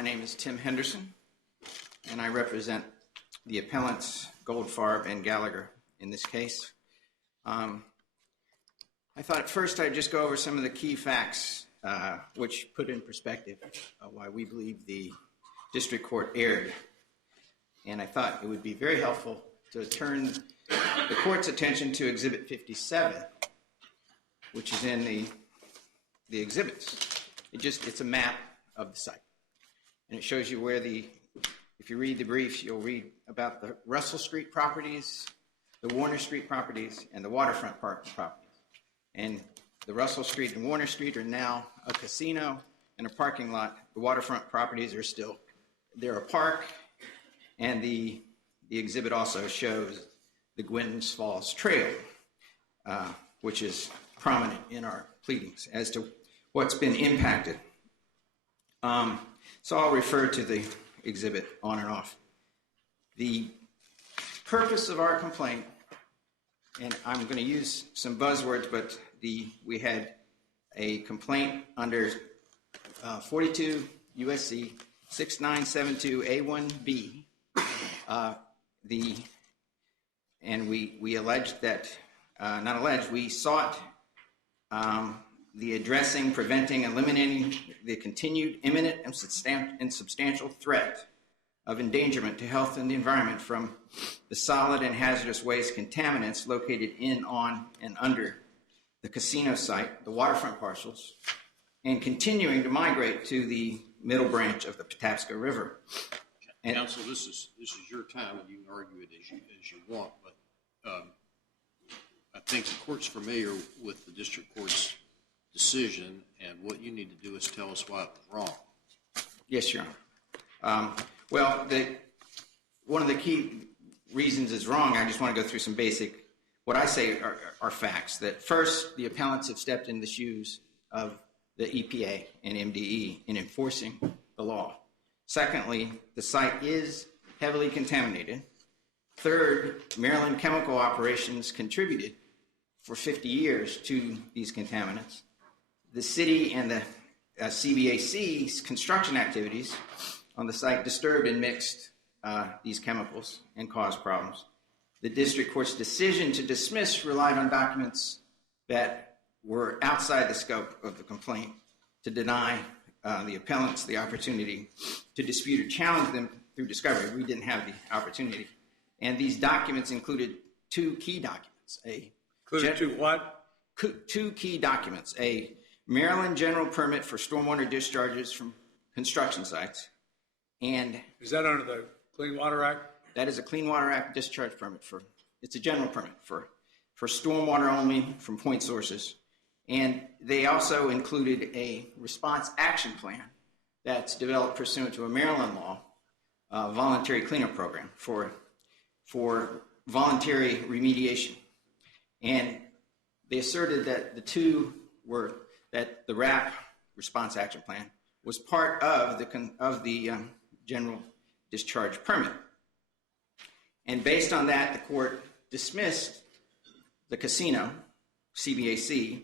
My name is Tim Henderson, and I represent the appellants Goldfarb and Gallagher in this case. I thought at first I'd just go over some of the key facts which put in perspective why we believe the district court erred. And I thought it would be very helpful to turn the court's attention to Exhibit 57, which is in the exhibits. It's a map of the site. And it shows you where if you read the briefs, you'll read about the Russell Street properties, the Warner Street properties, and the waterfront properties. And the Russell Street and Warner Street are now a casino and a parking lot. The waterfront properties are still, they're a park. And the exhibit also shows the Gwynns Falls Trail, which is prominent in our pleadings as to what's been impacted. So I'll refer to the exhibit on and off. The purpose of our complaint, and I'm going to use some buzzwords, but we had a complaint under 42 USC 6972 A1B, and we alleged that, we sought the addressing, preventing, eliminating the continued imminent and substantial threat of endangerment to health and the environment from the solid and hazardous waste contaminants located in, on, and under the casino site, the waterfront parcels, and continuing to migrate to the middle branch of the Patapsco River. And Counsel, this is your time, and you can argue it as you want, but I think the court's familiar with the district court's decision, and what you need to do is tell us why it was wrong. Yes, Your Honor. One of the key reasons it's wrong, I just want to go through some basic, what I say are facts. That first, the appellants have stepped in the shoes of the EPA and MDE in enforcing the law. Secondly, the site is heavily contaminated. Third, Maryland chemical operations contributed for 50 years to these contaminants. The city and the CBAC's construction activities on the site disturbed and mixed these chemicals and caused problems. The district court's decision to dismiss relied on documents that were outside the scope of the complaint to deny the appellants the opportunity to dispute or challenge them through discovery. We didn't have the opportunity. And these documents included two key documents. Two key documents. A Maryland general permit for stormwater discharges from construction sites. And is that under the Clean Water Act? That is a Clean Water Act discharge permit. It's a general permit for stormwater only from point sources. And they also included a response action plan that's developed pursuant to a Maryland law, voluntary cleanup program for voluntary remediation. And they asserted that that the RAP, response action plan, was part of the general discharge permit. And based on that, the court dismissed the casino, CBAC,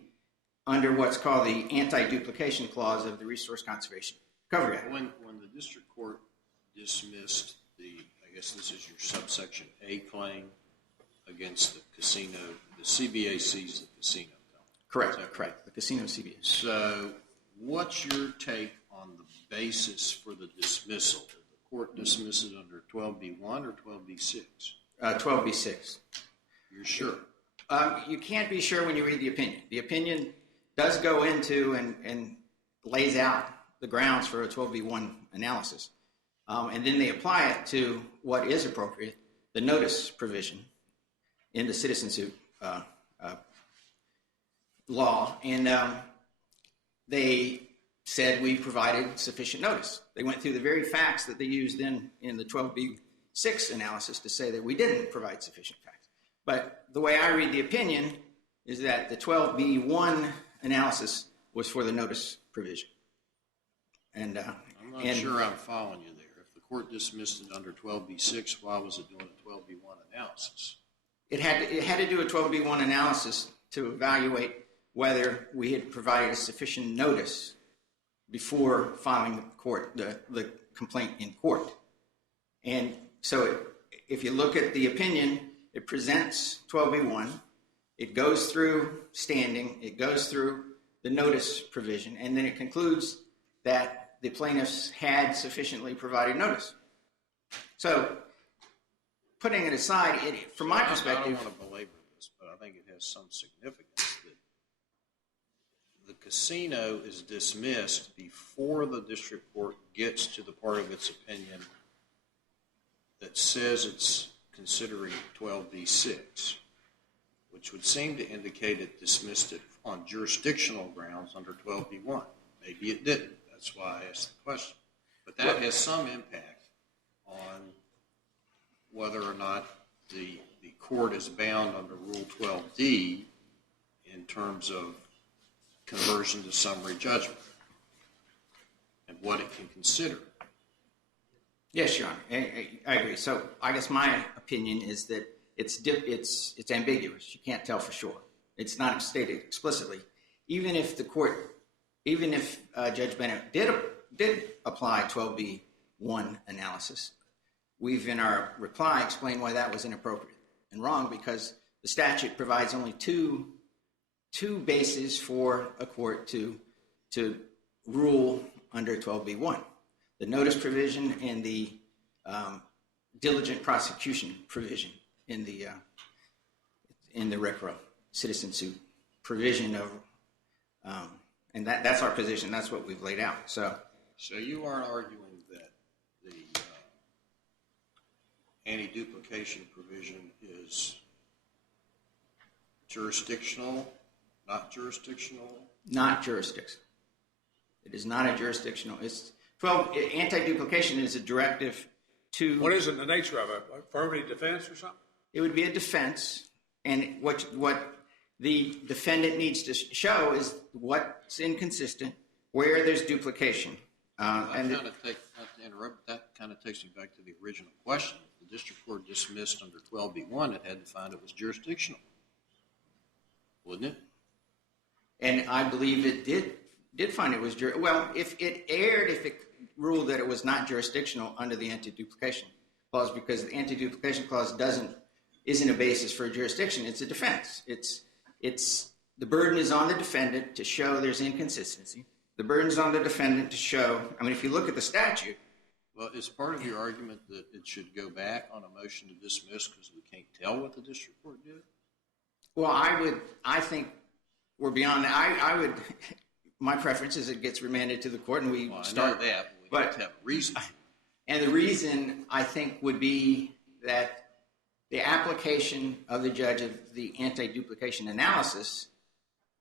under what's called the anti-duplication clause of the Resource Conservation Recovery Act. When the district court dismissed I guess this is your subsection A claim against the casino, the CBAC's the casino company. Correct. The casino CBAC. So what's your take on the basis for the dismissal? Did the court dismiss it under 12B1 or 12B6? 12B6. You're sure? You can't be sure when you read the opinion. The opinion does go into and lays out the grounds for a 12B1 analysis. And then they apply it to what is appropriate, the notice provision in the citizen suit law. And they said we provided sufficient notice. They went through the very facts that they used in the 12B6 analysis to say that we didn't provide sufficient facts. But the way I read the opinion is that the 12B1 analysis was for the notice provision. And I'm not sure I'm following you there. If the court dismissed it under 12B6, why was it doing a 12B1 analysis? It had to do a 12B1 analysis to evaluate whether we had provided a sufficient notice before filing the complaint in court. And so if you look at the opinion, it presents 12b-1, it goes through standing, it goes through the notice provision, and then it concludes that the plaintiffs had sufficiently provided notice. So putting it aside, from my perspective... I don't want to belabor this, but I think it has some significance that the casino is dismissed before the district court gets to the part of its opinion that says it's considering 12b-6, which would seem to indicate it dismissed it on jurisdictional grounds under 12b-1. Maybe it didn't. That's why I asked the question. But that has some impact on whether or not the court is bound under Rule 12d in terms of conversion to summary judgment and what it can consider. Yes, Your Honor, I agree. So I guess my opinion is that it's ambiguous. You can't tell for sure. It's not stated explicitly. Even if Judge Bennett did apply 12b-1 analysis, we've in our reply explained why that was inappropriate and wrong, because the statute provides only two bases for a court to rule under 12b-1. The notice provision and the diligent prosecution provision in the RCRA, citizen suit provision of, and that's our position. That's what we've laid out. So you aren't arguing that the anti-duplication provision is jurisdictional, not jurisdictional? Not jurisdictional. It is not a jurisdictional. Anti-duplication is a directive to... What is it in the nature of it? Affirmative defense or something? It would be a defense, and what the defendant needs to show is what's inconsistent, where there's duplication. Not to interrupt, that kind of takes me back to the original question. If the district court dismissed under 12b-1, it had to find it was jurisdictional, wouldn't it? And I believe it did find it was well, if it ruled that it was not jurisdictional under the anti-duplication clause, because the anti-duplication clause isn't a basis for a jurisdiction. It's a defense. It's the burden is on the defendant to show there's inconsistency. The burden is on the defendant to show. I mean, if you look at the statute. Well, is part of your argument that it should go back on a motion to dismiss because we can't tell what the district court did? Well, I think we're beyond that. My preference is it gets remanded to the court and we start. I know that, but we have to have a reason. And the reason, I think, would be that the application of the judge of the anti-duplication analysis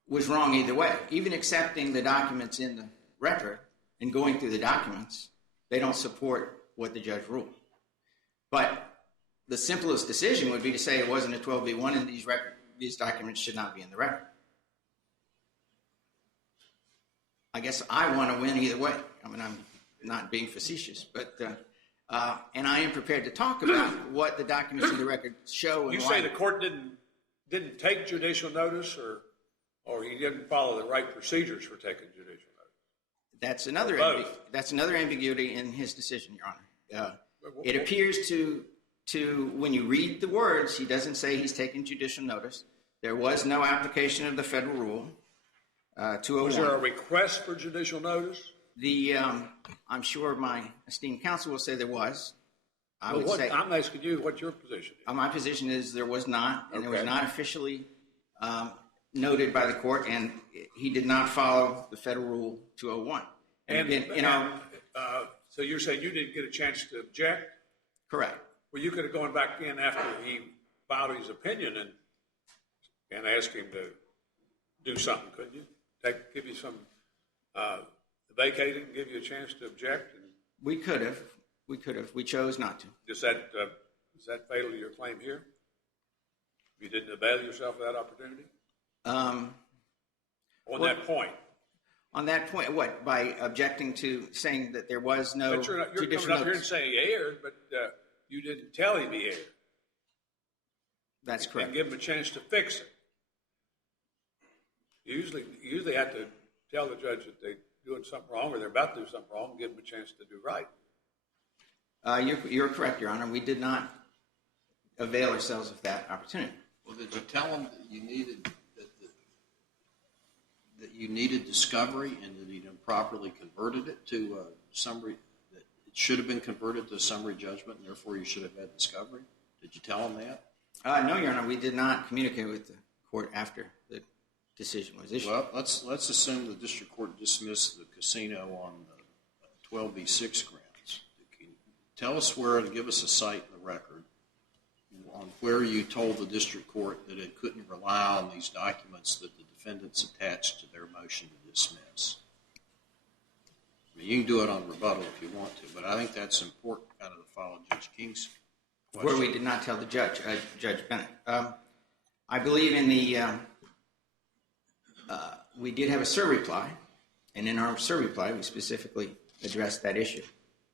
was wrong either way. Even accepting the documents in the record and going through the documents, they don't support what the judge ruled. But the simplest decision would be to say it wasn't a 12b-1 and these documents should not be in the record. I guess I want to win either way. I mean, I'm not being facetious, but and I am prepared to talk about what the documents in the record show. And you say the court didn't take judicial notice, or he didn't follow the right procedures for taking judicial notice? That's another ambiguity in his decision, Your Honor. It appears to when you read the words, he doesn't say he's taking judicial notice. There was no application of the federal rule. 201. Was there a request for judicial notice? I'm sure my esteemed counsel will say there was. I'm asking you, what's your position? My position is there was not, and it was not officially noted by the court, and he did not follow the federal rule 201. So you're saying you didn't get a chance to object? Correct. Well, you could have gone back in after he filed his opinion and asked him to do something, couldn't you? Give you some vacating, give you a chance to object? We could have. We chose not to. Is that fatal to your claim here? You didn't avail yourself of that opportunity? That point? On that point, what? By objecting to saying that there was no judicial notice? You're coming up here and saying he erred, but you didn't tell him he erred. That's correct. And give him a chance to fix it. You usually have to tell the judge that they're doing something wrong or they're about to do something wrong and give them a chance to do right. You're correct, Your Honor. We did not avail ourselves of that opportunity. Well, did you tell them that you needed discovery and that he'd improperly converted it to summary, that it should have been converted to a summary judgment and therefore you should have had discovery? Did you tell them that? No, Your Honor. We did not communicate with the court after the decision was issued. Well, let's assume the district court dismissed the casino on the 12B6 grounds. Can you tell us where, and give us a cite in the record, on where you told the district court that it couldn't rely on these documents that the defendants attached to their motion to dismiss? I mean, you can do it on rebuttal if you want to, but I think that's important kind of to follow Judge King's question. Where we did not tell the judge, Judge Bennett. I believe in the, we did have a surreply, and in our surreply we specifically addressed that issue.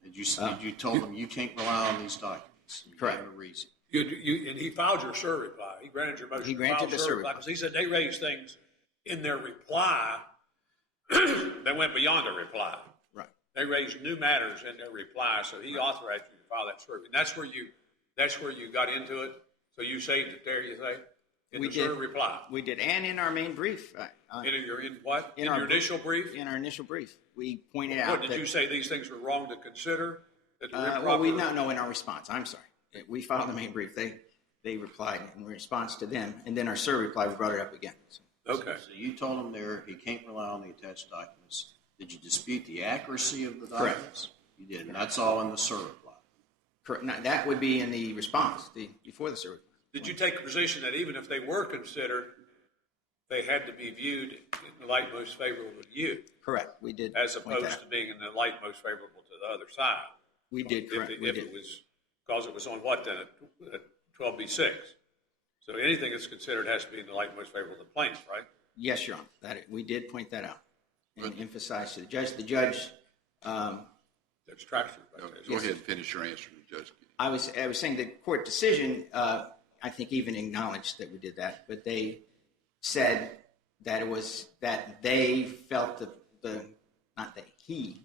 Did you tell them you can't rely on these documents? Correct. You have a reason. And he filed your surreply. He granted your motion. He granted the surreply. Because he said they raised things in their reply that went beyond a reply. Right. They raised new matters in their reply, so he authorized you to file that surreply. And that's where you got into it. So you saved it there, you say? In the surreply. We did, and in our main brief. In what? In your initial brief? In our initial brief, we pointed out. What, did you say these things were wrong to consider? Well, we now know in our response. I'm sorry. We filed the main brief. They replied in response to them, and then our surreply, we brought it up again. Okay. So you told him there he can't rely on the attached documents. Did you dispute the accuracy of the documents? Correct. You did, and that's all in the surreply. Correct. Now, that would be in the response before the surreply. Did you take a position that even if they were considered, they had to be viewed in the light most favorable to you? Correct. We did. As opposed to being in the light most favorable to the other side. We did, correct. If it was, because it was on what then, at 12B6? So anything that's considered has to be in the light most favorable to the plaintiff, right? Yes, Your Honor. We did point that out and emphasize to the judge. The judge. Judge Traxler. Go ahead and finish your answer to Judge. I was saying the court decision, I think even acknowledged that we did that, but they said that it was that they felt that he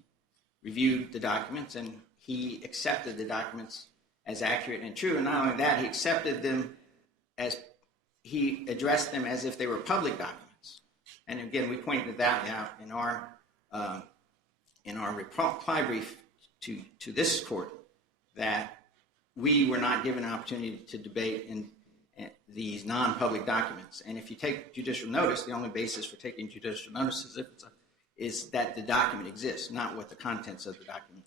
reviewed the documents and he accepted the documents as accurate and true. And not only that, he accepted them as he addressed them as if they were public documents. And again, we pointed that out in our reply brief to this court that we were not given an opportunity to debate in these non-public documents. And if you take judicial notice, the only basis for taking judicial notice is that the document exists, not what the contents of the document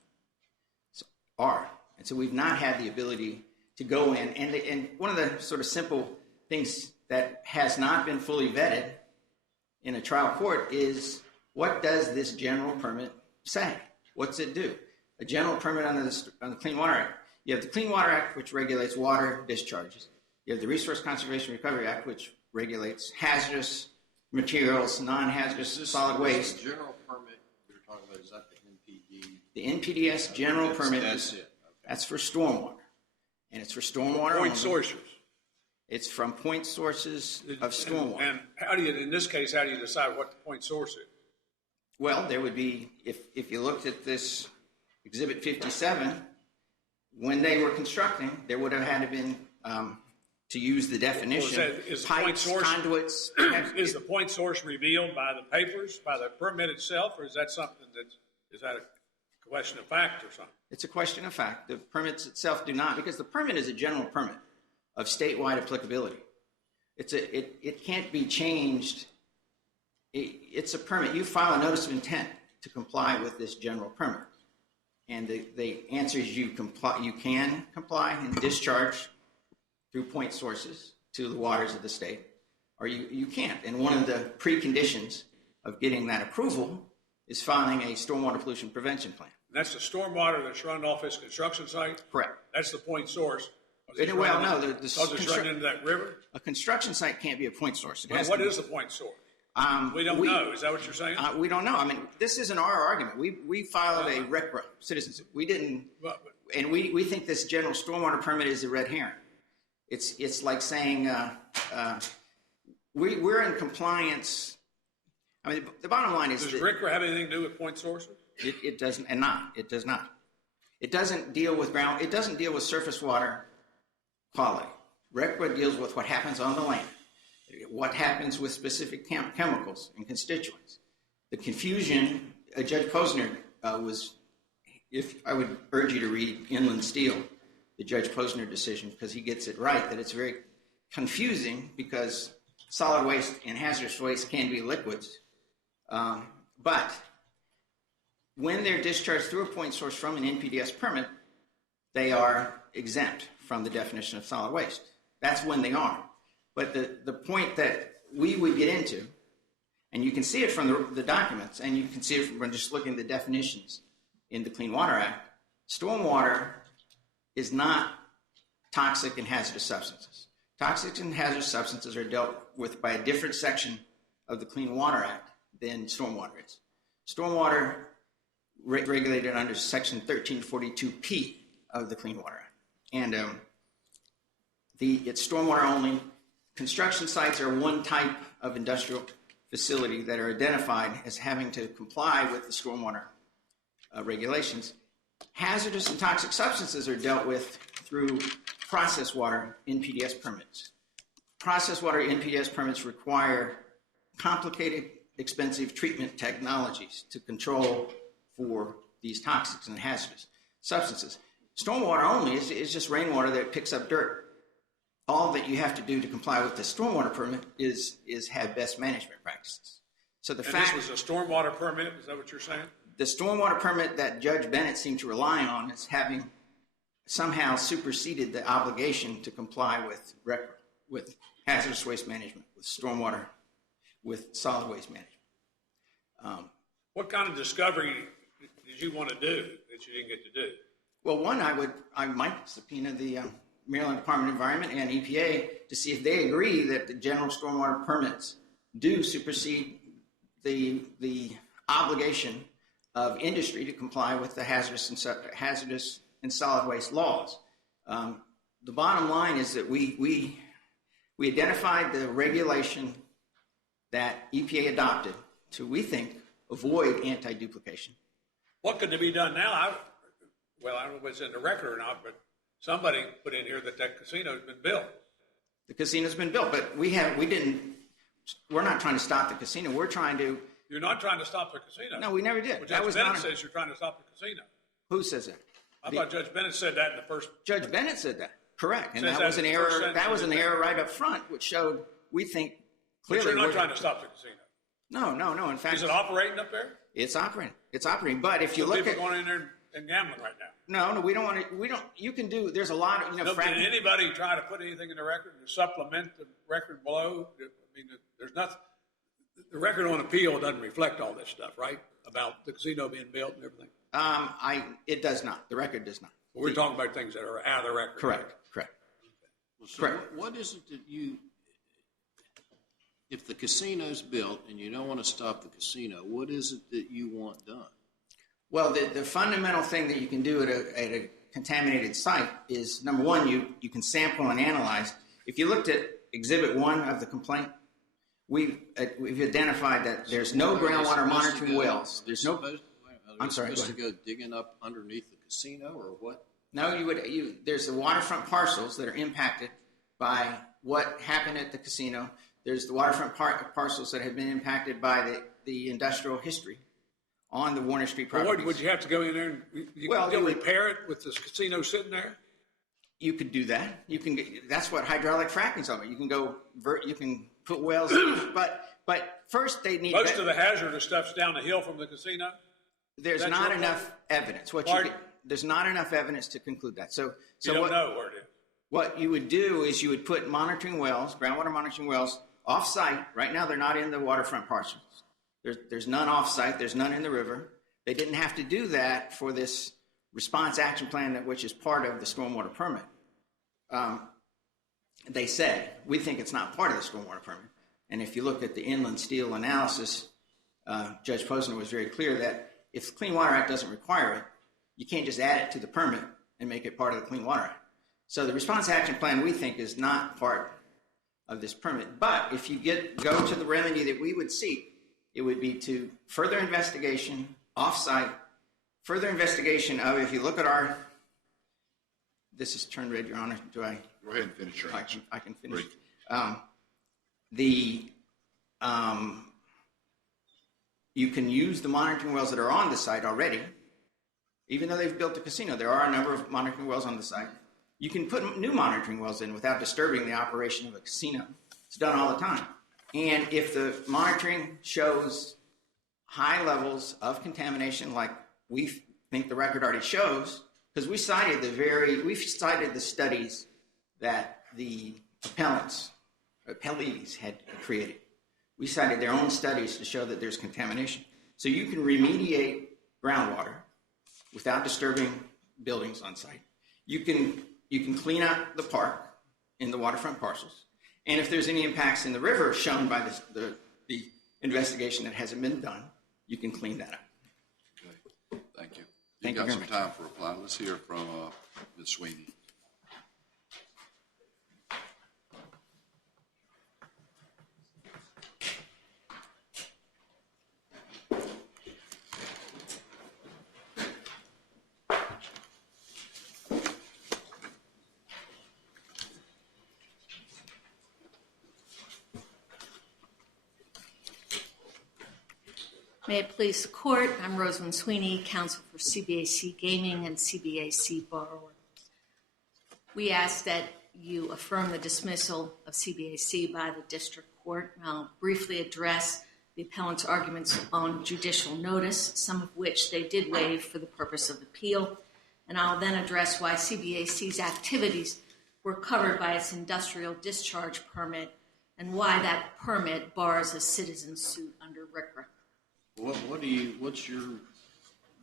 are. And so we've not had the ability to go in. And one of the sort of simple things that has not been fully vetted in a trial court is, what does this general permit say? What's it do? A general permit under the Clean Water Act. You have the Clean Water Act, which regulates water discharges. You have the Resource Conservation Recovery Act, which regulates hazardous materials, non-hazardous solid waste. The general permit you're talking about, is that the NPD? The NPDS general permit. That's it. Okay. That's for stormwater. And it's for stormwater. Point sources. It's from point sources of stormwater. And how do you, in this case, how do you decide what the point source is? Well, there would be, if you looked at this Exhibit 57, when they were constructing, there would have had to been, to use the definition, is pipes, conduits. Is the point source revealed by the papers, by the permit itself, or is that something is that a question of fact or something? It's a question of fact. The permits itself do not, because the permit is a general permit of statewide applicability. It can't be changed. It's a permit. You file a notice of intent to comply with this general permit. And the answer is you can comply and discharge through point sources to the waters of the state, or you can't. And one of the preconditions of getting that approval is filing a stormwater pollution prevention plan. And that's the stormwater that's run off this construction site? Correct. That's the point source? Well, no. Because it's running into that river? A construction site can't be a point source. What is the point source? We don't know. Is that what you're saying? We don't know. I mean, this isn't our argument. We filed a RCRA, citizens. We didn't, and we think this general stormwater permit is a red herring. It's like saying we're in compliance. I mean, the bottom line is does RCRA have anything to do with point sources? It doesn't, and not. It does not. It doesn't deal with it doesn't deal with surface water quality. RCRA deals with what happens on the land, what happens with specific chemicals and constituents. The confusion, Judge Posner I would urge you to read Inland Steel, the Judge Posner decision, because he gets it right, that it's very confusing because solid waste and hazardous waste can be liquids. But when they're discharged through a point source from an NPDES permit, they are exempt from the definition of solid waste. That's when they are. But the point that we would get into, and you can see it from the documents, and you can see it from just looking at the definitions in the Clean Water Act, stormwater is not toxic and hazardous substances. Toxic and hazardous substances are dealt with by a different section of the Clean Water Act than stormwater is. Stormwater regulated under Section 1342P of the Clean Water Act. And it's stormwater only. Construction sites are one type of industrial facility that are identified as having to comply with the stormwater regulations. Hazardous and toxic substances are dealt with through process water NPDES permits. Process water NPDES permits require complicated, expensive treatment technologies to control for these toxics and hazardous substances. Stormwater only is just rainwater that picks up dirt. All that you have to do to comply with the stormwater permit is have best management practices. So this was a stormwater permit, is that what you're saying? The stormwater permit that Judge Bennett seemed to rely on is having somehow superseded the obligation to comply with hazardous waste management, with stormwater, with solid waste management. What kind of discovery did you want to do that you didn't get to do? Well, one, I might subpoena the Maryland Department of Environment and EPA to see if they agree that the general stormwater permits do supersede the obligation of industry to comply with the hazardous and solid waste laws. The bottom line is that we identified the regulation that EPA adopted to, we think, avoid anti-duplication. What could be done now? I don't know if it's in the record or not, but somebody put in here that casino has been built. The casino's been built, but we're not trying to stop the casino. We're trying to. You're not trying to stop the casino. No, we never did. Well, Judge Bennett says you're trying to stop the casino. Who says that? I thought Judge Bennett said that in the first. Judge Bennett said that. Correct. And that was an error. That was an error right up front, which showed we think clearly. But you're not trying to stop the casino. No. In fact, is it operating up there? It's operating. But if you look at people going in there and gambling right now. No, we don't want to. We don't. You can do. There's a lot of Did anybody try to put anything in the record to supplement the record below? I mean, there's nothing. The record on appeal doesn't reflect all this stuff, right? About the casino being built and everything. It does not. The record does not. We're talking about things that are out of the record. Correct. Well, so what is it that if the casino's built and you don't want to stop the casino, what is it that you want done? Well, the fundamental thing that you can do at a contaminated site is, number one, you can sample and analyze. If you looked at Exhibit 1 of the complaint, we've identified that there's no groundwater monitoring wells. There's no. I'm sorry. Supposed to go digging up underneath the casino or what? No, there's the waterfront parcels that are impacted by what happened at the casino. There's the waterfront parcels that have been impacted by the industrial history on the Warner Street properties. Well, would you have to go in there and repair it with this casino sitting there? You could do that. That's what hydraulic fracking is all about. You can put wells in, but first they need. Most of the hazardous stuff's down the hill from the casino. There's not enough evidence. There's not enough evidence to conclude that. So you don't know where it is. What you would do is you would put monitoring wells, groundwater monitoring wells, off-site. Right now, they're not in the waterfront parcels. There's none off-site. There's none in the river. They didn't have to do that for this response action plan, which is part of the stormwater permit. They said, we think it's not part of the stormwater permit. And if you look at the Inland Steel analysis, Judge Posner was very clear that if the Clean Water Act doesn't require it, you can't just add it to the permit and make it part of the Clean Water Act. So the response action plan, we think, is not part of this permit. But if you go to the remedy that we would seek, it would be to further investigation off-site further investigation of, if you look at our, this is turned red, Your Honor. Do I? Go ahead and finish your answer. I can finish. Great. You can use the monitoring wells that are on the site already. Even though they've built a casino, there are a number of monitoring wells on the site. You can put new monitoring wells in without disturbing the operation of a casino. It's done all the time. And if the monitoring shows high levels of contamination, like we think the record already shows, because we cited the studies that the appellees had created. We cited their own studies to show that there's contamination. So you can remediate groundwater without disturbing buildings on site. You can clean out the park in the waterfront parcels. And if there's any impacts in the river shown by the investigation that hasn't been done, you can clean that up. Okay. Thank you. Thank You've you got very some time for reply. Let's hear from Ms. Sweeney. May it please the Court, I'm Rosamond Sweeney, counsel for CBAC Gaming and CBAC Borrowers. We ask that you affirm the dismissal of CBAC by the District Court. I'll briefly address the appellant's arguments on judicial notice, some of which they did waive for the purpose of appeal, and I'll then address why CBAC's activities were covered by its industrial discharge permit and why that permit bars a citizen suit under RCRA. What's your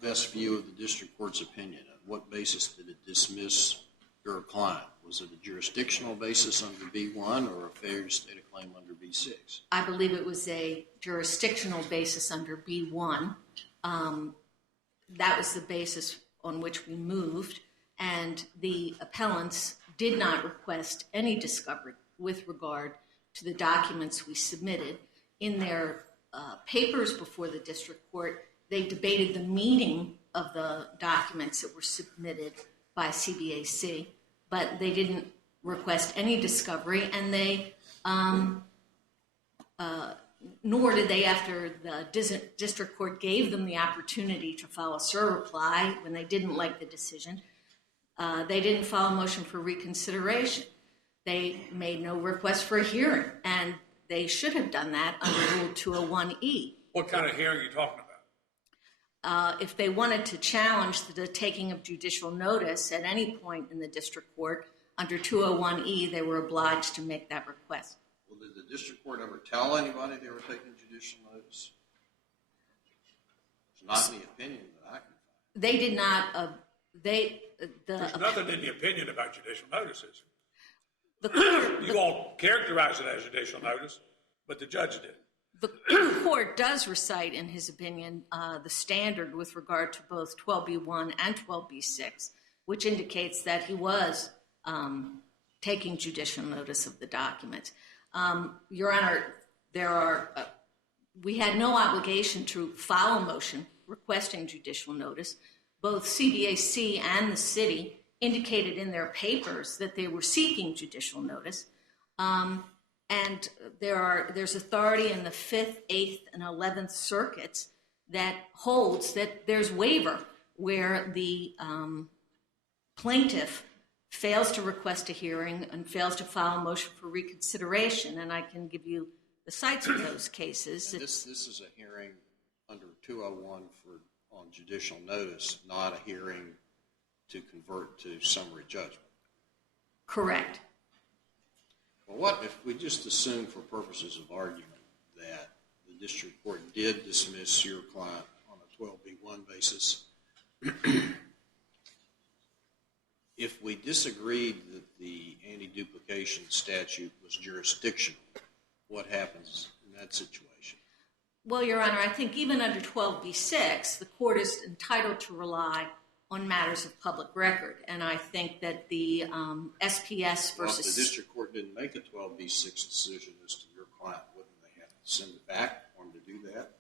best view of the district court's opinion? On what basis did it dismiss your client? Was it a jurisdictional basis under B1 or a failure to state a claim under B6? I believe it was a jurisdictional basis under B1. That was the basis on which we moved, and the appellants did not request any discovery with regard to the documents we submitted. In their papers before the district court, they debated the meaning of the documents that were submitted by CBAC, but they didn't request any discovery, and they nor did they, after the district court gave them the opportunity to file a surreply when they didn't like the decision, they didn't file a motion for reconsideration. They made no request for a hearing, and they should have done that under Rule 201E. What kind of hearing are you talking about? If they wanted to challenge the taking of judicial notice at any point in the district court, under 201E, they were obliged to make that request. Well, did the district court ever tell anybody they were taking judicial notice? It's not in the opinion that I can find. They did not. There's nothing in the opinion about judicial notices. The court, You all characterize it as judicial notice, but the judge did. the court does recite in his opinion the standard with regard to both 12B1 and 12B6, which indicates that he was taking judicial notice of the document. Your Honor, we had no obligation to file a motion requesting judicial notice. Both CBAC and the city indicated in their papers that they were seeking judicial notice. And there's authority in the 5th, 8th, and 11th circuits that holds that there's waiver where the plaintiff fails to request a hearing and fails to file a motion for reconsideration. And I can give you the sites of those cases. This is a hearing under 201 on judicial notice, not a hearing to convert to summary judgment. Correct. Well, what if we just assume for purposes of argument that the district court did dismiss your client on a 12B1 basis? If we disagreed that the anti-duplication statute was jurisdictional, what happens in that situation? Well, Your Honor, I think even under 12B6, the court is entitled to rely on matters of public record. And I think that the SPS versus... Well, if the district court didn't make a 12B6 decision as to your client, wouldn't they have to send it back for him to do that?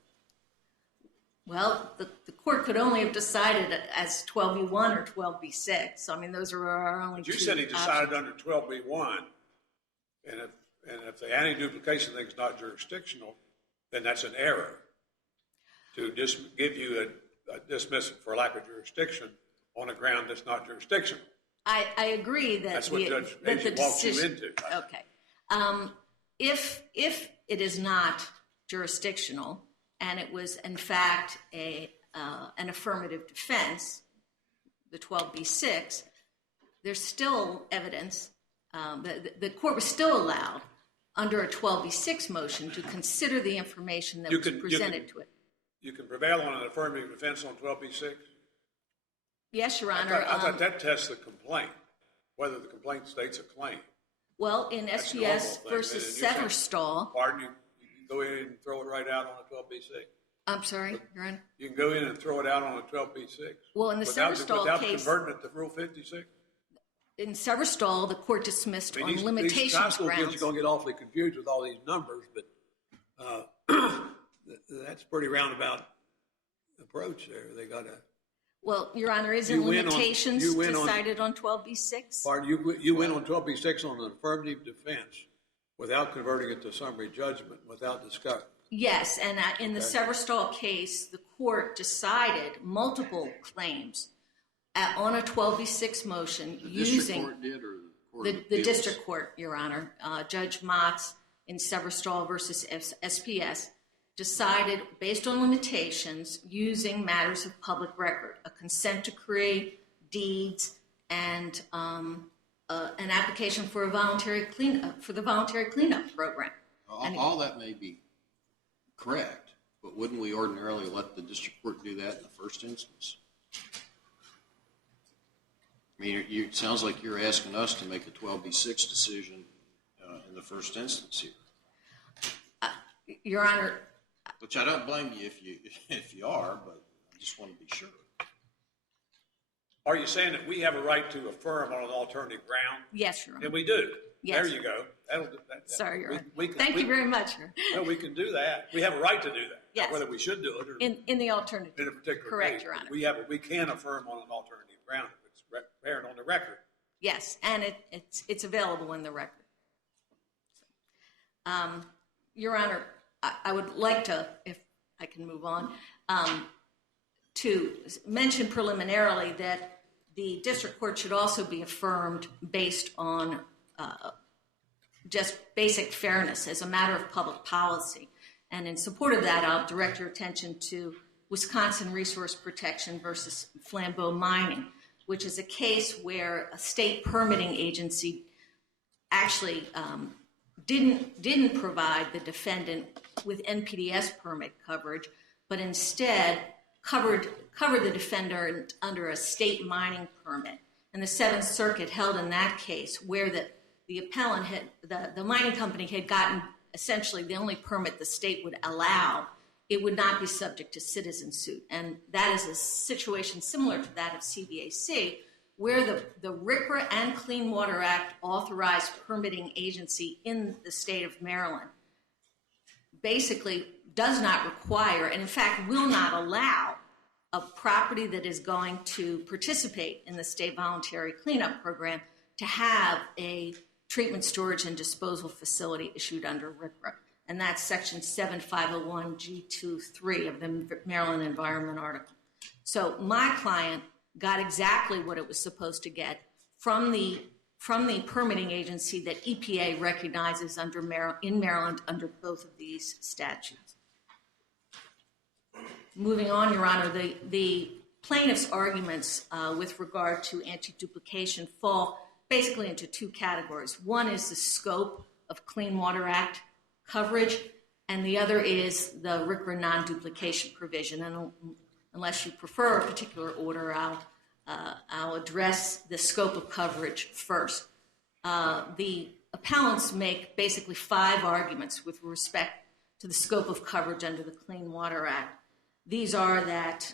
Well, the court could only have decided it as 12B1 or 12B6. So, I mean, those are our only But you two said he decided options. under 12B1, and if the anti-duplication thing is not jurisdictional, then that's an error to give you a dismissal for lack of jurisdiction on a ground that's not jurisdictional. I agree that That's what Judge that the Agee walked you decision. into. Okay. If it is not jurisdictional and it was in fact an affirmative defense, the 12B6, there's still evidence. The court was still allowed under a 12B6 motion to consider the information that was presented to it. You can prevail on an affirmative defense on 12B6? Yes, Your Honor. I thought that tests the complaint, whether the complaint states a claim. Well, in That's a SPS normal thing. versus And you're saying, Severstall, pardon, you can go in and throw it right out on a 12B6. I'm sorry, Your Honor. You can go in and throw it out on a 12B6. Well, in the Severstall without case, converting it to Rule 56. in Severstall, the court dismissed on These limitations high school grounds. kids are going to get awfully confused with all these numbers, but that's a pretty roundabout approach there. They got to. Well, Your Honor, isn't limitations decided on 12B6? Pardon, you win on 12B6 on an affirmative defense without converting it to summary judgment, without discovery. Yes, and in the Severstall case, the court decided multiple claims on a 12B6 motion using Court did, or the Court of the Appeals? district court, Your Honor. Judge Motz in Severstall versus SPS decided based on limitations using matters of public record, a consent decree, deeds, and an application for a voluntary cleanup for the voluntary cleanup program. All that may be correct, but wouldn't we ordinarily let the district court do that in the first instance? I mean, it sounds like you're asking us to make a 12B6 decision in the first instance here. Your Honor, Which I don't blame you if you are, but I just want to be sure. Are you saying that we have a right to affirm on an alternative ground? yes, Your Honor. And we do. Yes. There you go. Sorry, Your Honor. We can- Thank you very much. No, we can do that. We have a right to do that. Yes. Whether we should do it or In the alternative. in a particular Correct, case. Your Honor. We can affirm on an alternative ground if it's apparent on the record. Yes, and it's available in the record. Your Honor, I would like to, if I can move on, to mention preliminarily that the district court should also be affirmed based on just basic fairness as a matter of public policy. And in support of that, I'll direct your attention to Wisconsin Resource Protection versus Flambeau Mining, which is a case where a state permitting agency actually didn't provide the defendant with NPDES permit coverage, but instead covered the defendant under a state mining permit. And the Seventh Circuit held in that case where the appellant the mining company had gotten essentially the only permit the state would allow, it would not be subject to citizen suit. And that is a situation similar to that of CBAC, where the RCRA and Clean Water Act authorized permitting agency in the state of Maryland basically does not require, and in fact will not allow, a property that is going to participate in the state voluntary cleanup program to have a treatment, storage, and disposal facility issued under RCRA. And that's Section 7501 G23 of the Maryland Environment Article. So my client got exactly what it was supposed to get from the permitting agency that EPA recognizes in Maryland under both of these statutes. Moving on, Your Honor, the plaintiff's arguments with regard to anti-duplication fall basically into two categories. One is the scope of Clean Water Act coverage, and the other is the RCRA non-duplication provision. And unless you prefer a particular order, I'll address the scope of coverage first. The appellants make basically 5 arguments with respect to the scope of coverage under the Clean Water Act. These are that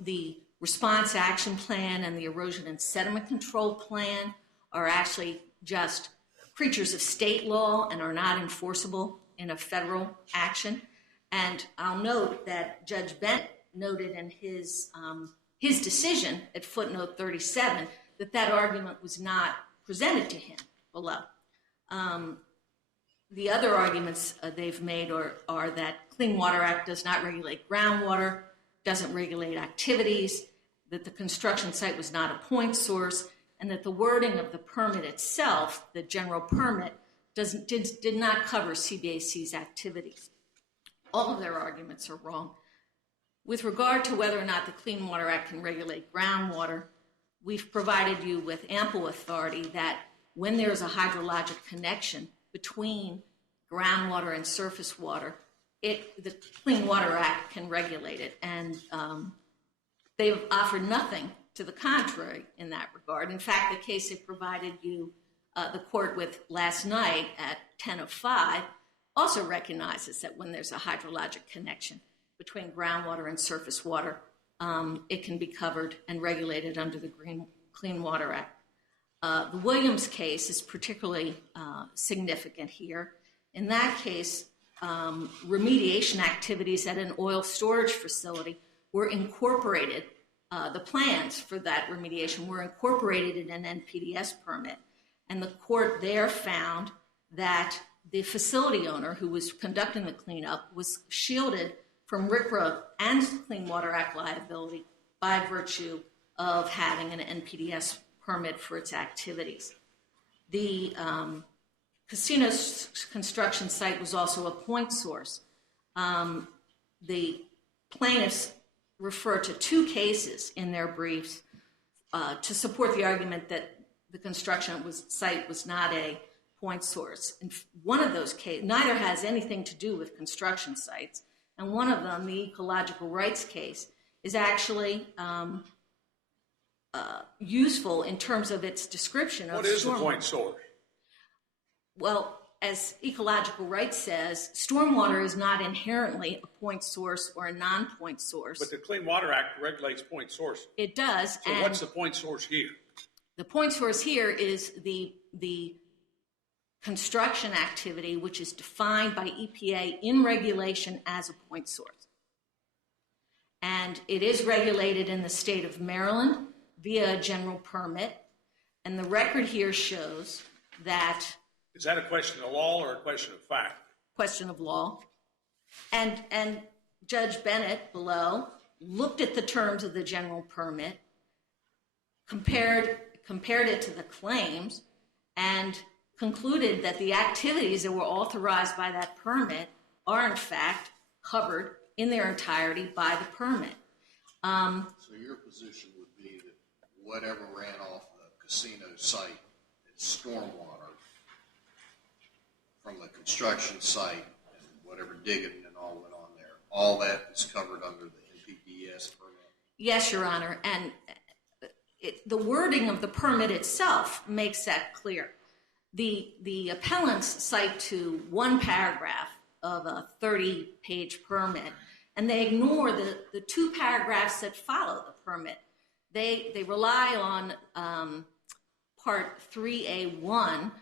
the response action plan and the erosion and sediment control plan are actually just creatures of state law and are not enforceable in a federal action. And I'll note that Judge Bent noted in his decision at footnote 37 that argument was not presented to him below. The other arguments they've made are that Clean Water Act does not regulate groundwater, doesn't regulate activities, that the construction site was not a point source, and that the wording of the permit itself, the general permit, did not cover CBAC's activities. All of their arguments are wrong. With regard to whether or not the Clean Water Act can regulate groundwater, we've provided you with ample authority that when there's a hydrologic connection between groundwater and surface water, the Clean Water Act can regulate it. And they've offered nothing to the contrary in that regard. In fact, the case they provided you, the court with last night at 10:05, also recognizes that when there's a hydrologic connection between groundwater and surface water, it can be covered and regulated under the Clean Water Act. The Williams case is particularly significant here. In that case, remediation activities at an oil storage facility were incorporated. The plans for that remediation were incorporated in an NPDES permit. And the court there found that the facility owner who was conducting the cleanup was shielded from RCRA and Clean Water Act liability by virtue of having an NPDES permit for its activities. The casino construction site was also a point source. The plaintiffs refer to two cases in their briefs to support the argument that the construction site was not a point source. And one of those cases, neither has anything to do with construction sites, and one of them, the ecological rights case, is actually useful in terms of its description of What is the point source? Well, as ecological rights says, stormwater is not inherently a point source or a non-point source. But the Clean Water Act regulates point sources. It does. So what's the point source here? The point source here is the construction activity, which is defined by EPA in regulation as a point source. And it is regulated in the state of Maryland via a general permit. And the record here shows that... Is that a question of law or a question of fact? Question of law. And Judge Bennett below looked at the terms of the general permit, compared it to the claims, and concluded that the activities that were authorized by that permit are in fact covered in their entirety by the permit. So your position would be that whatever ran off the casino site is stormwater from the construction site and whatever digging and all went on there, all that is covered under the NPDES permit? Yes, Your Honor, and the wording of the permit itself makes that clear. The appellants cite to one paragraph of a 30-page permit, and they ignore the two paragraphs that follow the permit. They rely on Part 3A1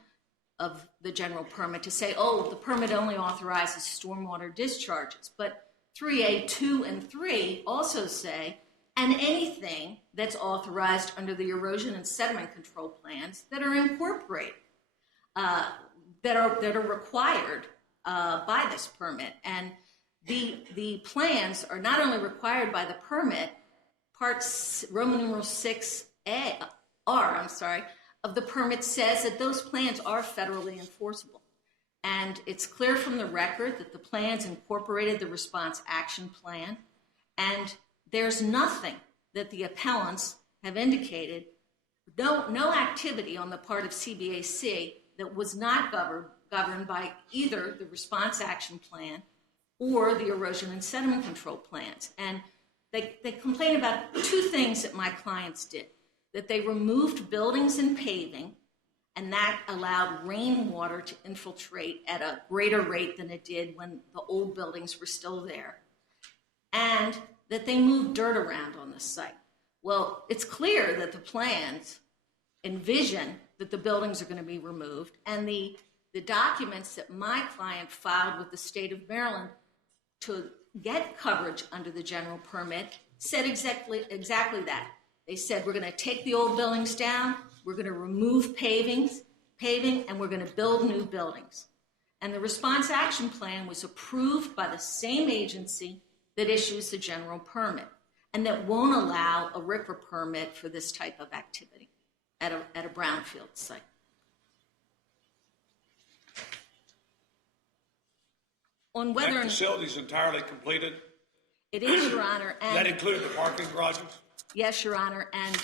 of the general permit to say, oh, the permit only authorizes stormwater discharges. But 3A2 and 3 also say, and anything that's authorized under the erosion and sediment control plans that are incorporated, that are required by this permit. And the plans are not only required by the permit, Roman numeral 6R, of the permit says that those plans are federally enforceable. And it's clear from the record that the plans incorporated the response action plan, and there's nothing that the appellants have indicated, no activity on the part of CBAC that was not governed by either the response action plan or the erosion and sediment control plans. And they complain about two things that my clients did, that they removed buildings and paving, and that allowed rainwater to infiltrate at a greater rate than it did when the old buildings were still there, and that they moved dirt around on the site. Well, it's clear that the plans envision that the buildings are going to be removed, and the documents that my client filed with the state of Maryland to get coverage under the general permit said exactly that. They said, we're going to take the old buildings down, we're going to remove paving, and we're going to build new buildings. And the response action plan was approved by the same agency that issues the general permit, and that won't allow a RCRA permit for this type of activity at a brownfield site. On whether That facility is entirely completed? it is, Your Honor, and That included the parking garages? yes, Your Honor, and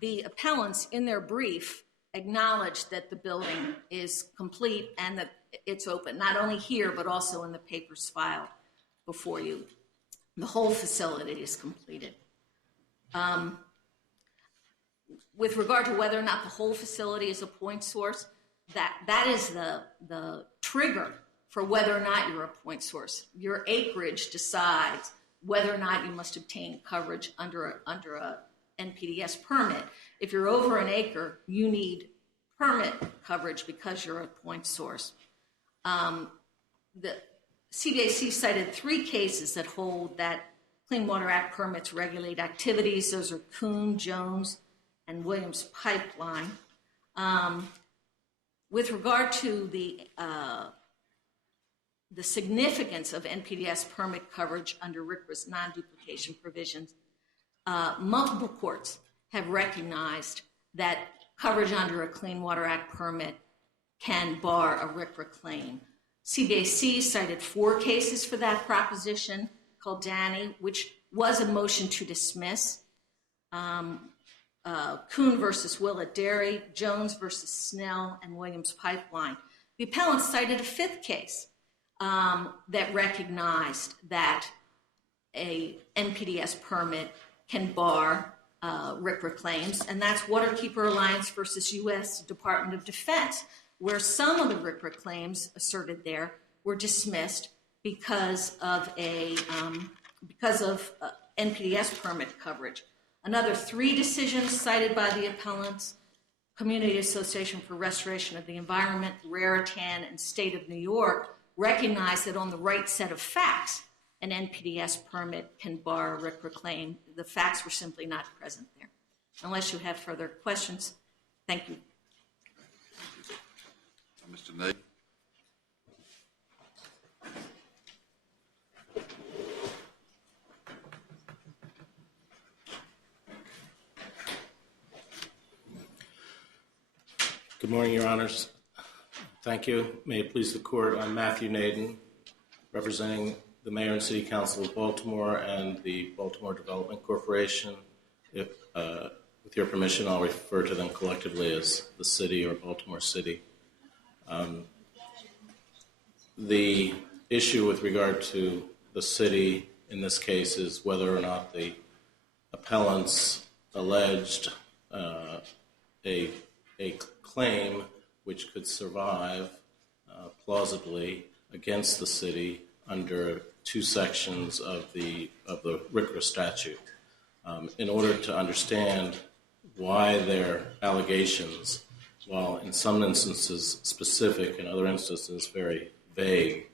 the appellants in their brief acknowledged that the building is complete and that it's open, not only here, but also in the papers filed before you. The whole facility is completed. With regard to whether or not the whole facility is a point source, that is the trigger for whether or not you're a point source. Your acreage decides whether or not you must obtain coverage under a NPDES permit. If you're over an acre, you need permit coverage because you're a point source. The CBAC cited 3 cases that hold that Clean Water Act permits regulate activities. Those are Kuhn, Jones, and Williams Pipeline. With regard to the significance of NPDES permit coverage under RCRA's non-duplication provisions, multiple courts have recognized that coverage under a Clean Water Act permit can bar a RCRA claim. CBAC cited 4 cases for that proposition, called Danny, which was a motion to dismiss. Kuhn versus Willett Dairy, Jones versus Snell, and Williams Pipeline. The appellants cited a 5th case that recognized that a NPDES permit can bar RCRA claims, and that's Waterkeeper Alliance versus U.S. Department of Defense, where some of the RCRA claims asserted there were dismissed because of NPDES permit coverage. Another 3 decisions cited by the appellants, Community Association for Restoration of the Environment, Raritan, and State of New York, recognize that on the right set of facts, an NPDES permit can bar a RCRA claim. The facts were simply not present there. Unless you have further questions, thank you. Mr. Nate. Good morning, Your Honors. Thank you. May it please the Court, I'm Matthew Naden, representing the Mayor and City Council of Baltimore and the Baltimore Development Corporation. With your permission, I'll refer to them collectively as the City or Baltimore City. The issue with regard to the City in this case is whether or not the appellants alleged a claim which could survive plausibly against the City under 2 sections of the RCRA statute. In order to understand why their allegations, while in some instances specific, in other instances very vague,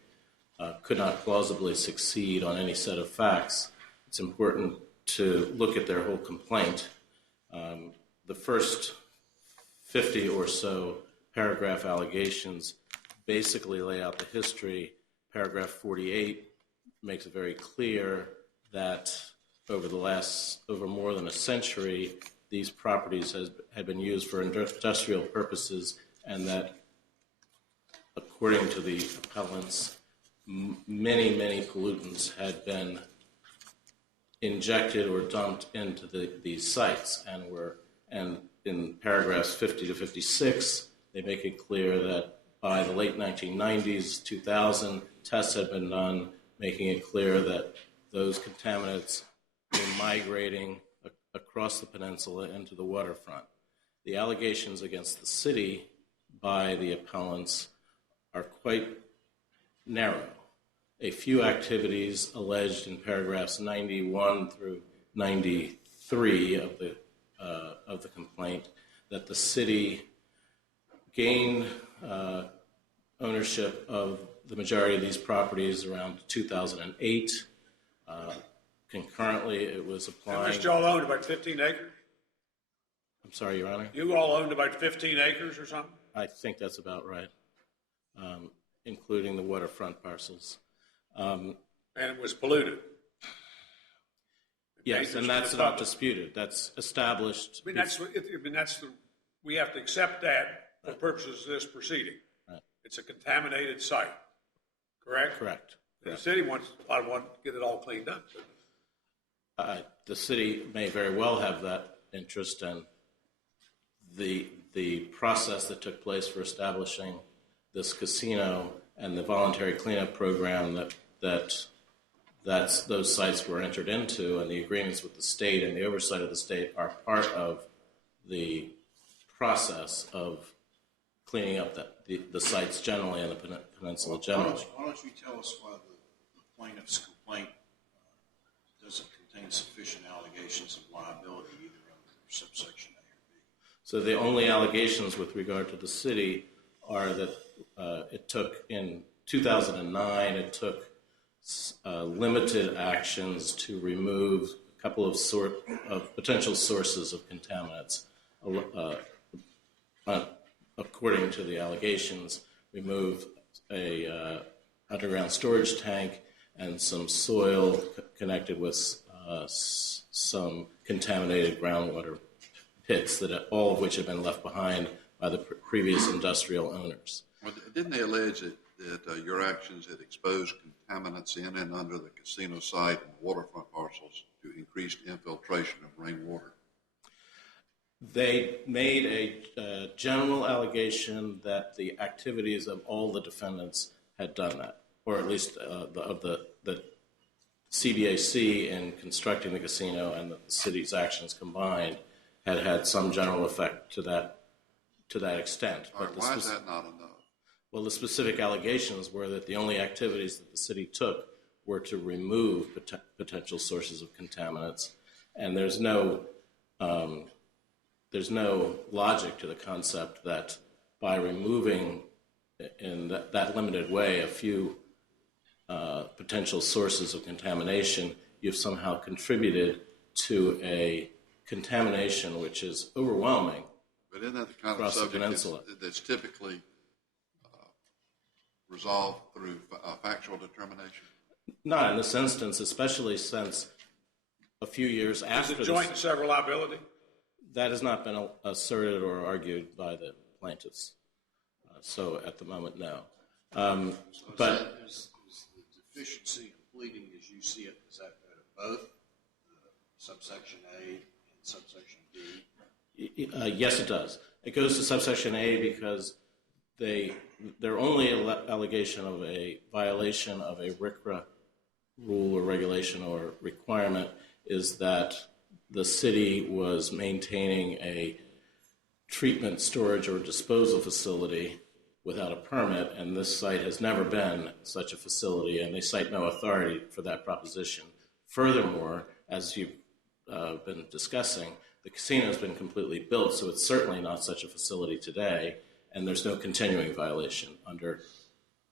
could not plausibly succeed on any set of facts, it's important to look at their whole complaint. The first 50 or so paragraph allegations basically lay out the history. Paragraph 48 makes it very clear that over more than a century, these properties had been used for industrial purposes, and that, according to the appellants, many, many pollutants had been injected or dumped into these sites, and in paragraphs 50 to 56, they make it clear that by the late 1990s, 2000, tests had been done, making it clear that those contaminants were migrating across the peninsula into the waterfront. The allegations against the City by the appellants are quite narrow. A few activities alleged in paragraphs 91 through 93 of the complaint that the City gained ownership of the majority of these properties around 2008. Concurrently, it was How applying. much y'all owned, about 15 acres? I'm sorry, Your Honor. You all owned about 15 acres or something? I think that's about right, including the waterfront parcels. And it was polluted. Yes, and that's not disputed. That's established. I mean, we have to accept that for purposes of this proceeding. Right. It's a contaminated site, correct? Correct. The city wants to get it all cleaned up. The city may very well have that interest, and the process that took place for establishing this casino and the voluntary cleanup program those sites were entered into, and the agreements with the state and the oversight of the state are part of the process of cleaning up the sites generally and the peninsula generally. Why don't you tell us why the plaintiff's complaint doesn't contain sufficient allegations of liability either under subsection A or B? So the only allegations with regard to the city are that it took, in 2009, it took limited actions to remove a couple of potential sources of contaminants. According to the allegations, remove a underground storage tank and some soil connected with some contaminated groundwater pits, all of which had been left behind by the previous industrial owners. Well, didn't they allege that your actions had exposed contaminants in and under the casino site and waterfront parcels to increased infiltration of rainwater? They made a general allegation that the activities of all the defendants had done that, or at least of the CBAC in constructing the casino and the city's actions combined had some general effect to that extent. All right, why is that not enough? Well, the specific allegations were that the only activities that the city took were to remove potential sources of contaminants, and there's no logic to the concept that by removing in that limited way a few potential sources of contamination, you've somehow contributed to a contamination which is overwhelming. But isn't that the kind of subject that's typically resolved through factual determination? Not in this instance, especially since a few years after Is it joint and several liability? That has not been asserted or argued by the plaintiffs. So at the moment, no. But is the deficiency in pleading, as you see it, is that both subsection A and subsection B? Yes, it does. It goes to subsection A because their only allegation of a violation of a RCRA rule or regulation or requirement is that the city was maintaining a treatment, storage, or disposal facility without a permit, and this site has never been such a facility, and they cite no authority for that proposition. Furthermore, as you've been discussing, the casino has been completely built, so it's certainly not such a facility today, and there's no continuing violation under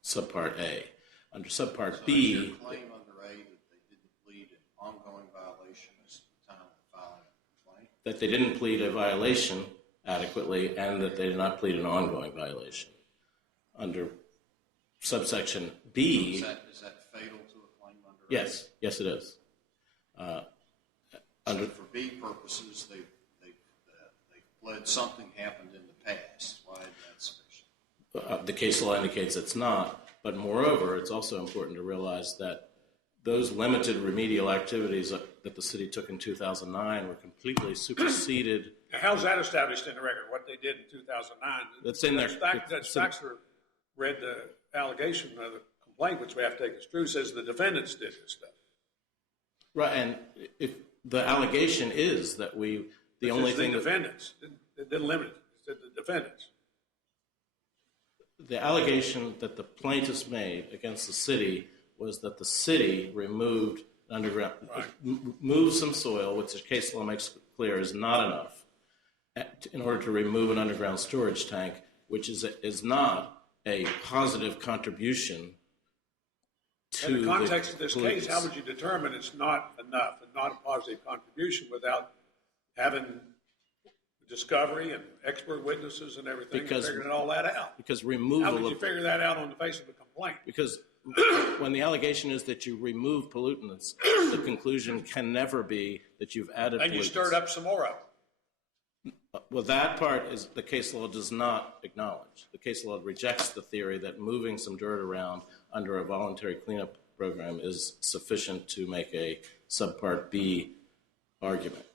subpart A. Under subpart B... Is your claim under A that they didn't plead an ongoing violation at the time of filing a complaint? That they didn't plead a violation adequately and that they did not plead an ongoing violation. Under subsection B... Is that fatal to a claim under A? Yes. Yes, it is. So for B purposes, they've pled something happened in the past. Why is that sufficient? The case law indicates it's not, but moreover, it's also important to realize that those limited remedial activities that the city took in 2009 were completely superseded. Now, how's that established in the record, what they did in 2009? That's in there. Judge Staxler read the allegation of the complaint, which we have to take as true, says the defendants did this stuff. Right, and if the allegation is that the only thing... The defendants. It didn't limit it. It said the defendants. The allegation that the plaintiffs made against the city was that the city removed underground, moved some soil, which the case law makes clear is not enough, in order to remove an underground storage tank, which is not a positive contribution to In the context of this case, pollutants. how would you determine it's not enough and not a positive contribution without having discovery and expert witnesses and everything, and figuring all that out? Because How removal would you of figure that out on the face of a complaint? because when the allegation is that you remove pollutants, the conclusion can never be that you've added And pollutants. you stirred up some more of it. Well, that part is the case law does not acknowledge. The case law rejects the theory that moving some dirt around under a voluntary cleanup program is sufficient to make a subpart B argument.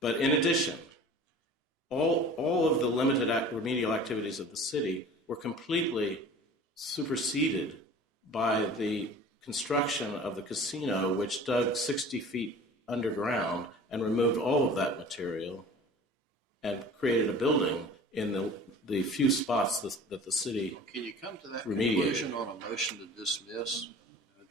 But in addition, all of the limited remedial activities of the city were completely superseded by the construction of the casino, which dug 60 feet underground and removed all of that material and created a building in the few spots that the city Can you come to that remediated. conclusion on a motion to dismiss,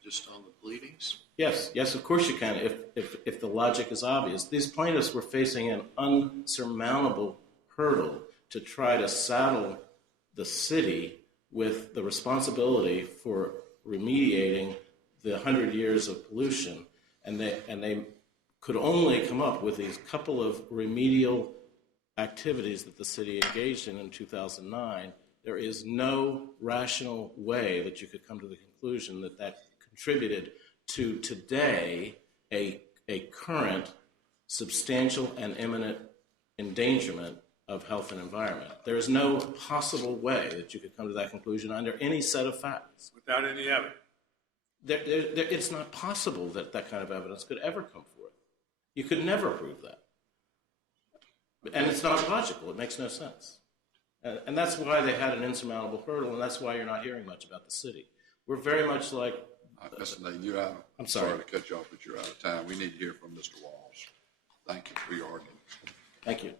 just on the pleadings? Yes, of course you can, if the logic is obvious. These plaintiffs were facing an unsurmountable hurdle to try to saddle the city with the responsibility for remediating the 100 years of pollution, and they could only come up with these couple of remedial activities that the city engaged in 2009. There is no rational way that you could come to the conclusion that that contributed to today a current substantial and imminent endangerment of health and environment. There is no possible way that you could come to that conclusion under any set of facts. Without any evidence. It's not possible that that kind of evidence could ever come forth. You could never prove that. And it's not logical. It makes no sense. And that's why they had an insurmountable hurdle, and that's why you're not hearing much about the city. We're very much like... Mr. Nay, you're out. I'm sorry. To cut you off, but you're out of time. We need to hear from Mr. Walsh. Thank you for your argument. Thank you.